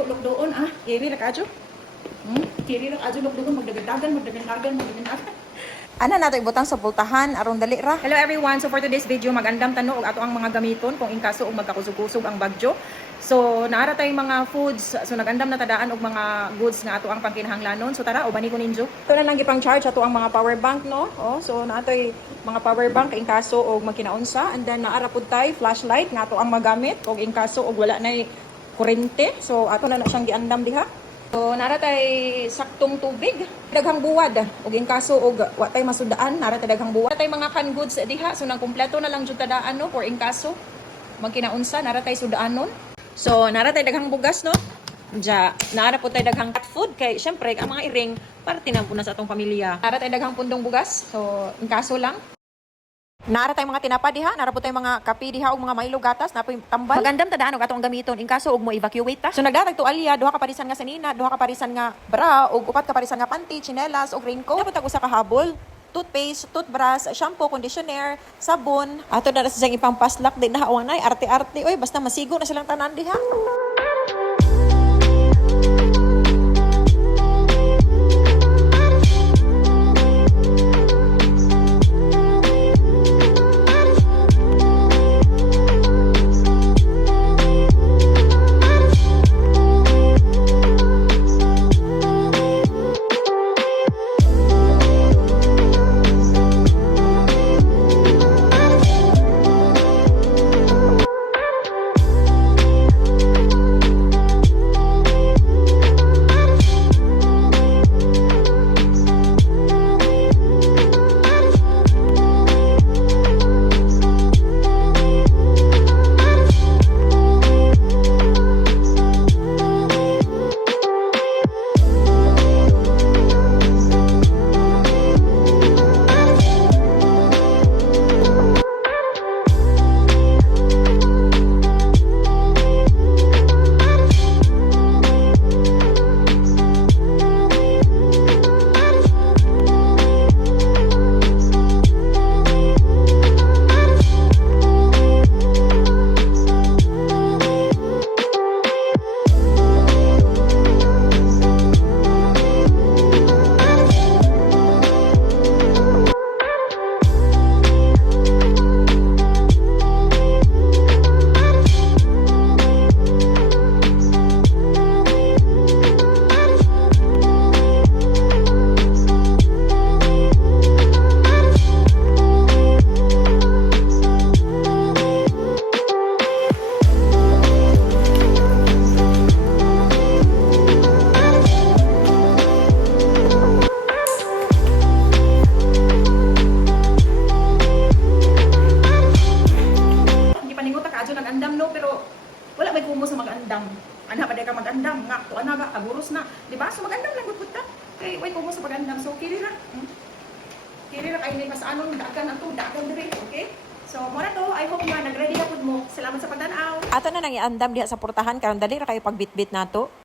nato lokdoon ah. Kiri ra kadyo. Kiri ra kadyo lokdoon magdagan. Ana nato ibutang sa pultahan aron dali ra. Hello everyone. So for today's video magandam tanong og ato ang mga gamiton kung inkaso og magkakusog-kusog ang bagyo. So naara tayong mga foods. So nagandam na tadaan og mga goods nga ato ang pangkinahanglanon. So tara ubani ko ninyo. Ito na lang gipang charge ato ang mga power bank no. Oh, so naatoy mga power bank kay inkaso og magkinaunsa and then naara pud tay flashlight nga ato ang magamit og inkaso og wala nay kuryente. So ato na siyang giandam diha. So, nara tay saktong tubig, daghang buwad, ug in kaso og wa tay masudaan, nara tay daghang buwad. Tay mga canned goods diha, so nang kumpleto na lang jud tadaan no for in kaso magkinaunsa nara tay sudaanon. So, nara tay daghang bugas no. Ja, nara po tay daghang cat food kay syempre ang mga iring parte na po na sa atong pamilya. Nara tay daghang pundong bugas, so in kaso lang. Naara tayong mga tinapa diha, naara po tayong mga kape diha ug mga Milo gatas na po tambal. Magandam tadaan og atong gamiton in kaso og mo evacuate ta. So nagdatag tualya, duha ka parisan nga sanina, duha ka parisan nga bra ug upat ka parisan nga panty, tsinelas ug raincoat. Dapat usa ka habol, toothpaste, toothbrush, shampoo, conditioner, sabon. Ato na sa siyang ipang paslak din na awanay, arte-arte. Oy, basta masigo na silang tanan diha. Wala may kumo sa mag-andam. Ana pa ka mag-andam nga to ana ba aguros na, di ba? So mag-andam lang gud ta. Kay way kumo sa pag-andam. So kiri ra. Kiri ra kay ni mas anon dagan ato, dagan diri, okay? So mo na to, I hope nga nag-ready na pud mo. Salamat sa pagtan-aw. Ato na nang iandam diha sa portahan karon dali ra kayo pagbitbit nato.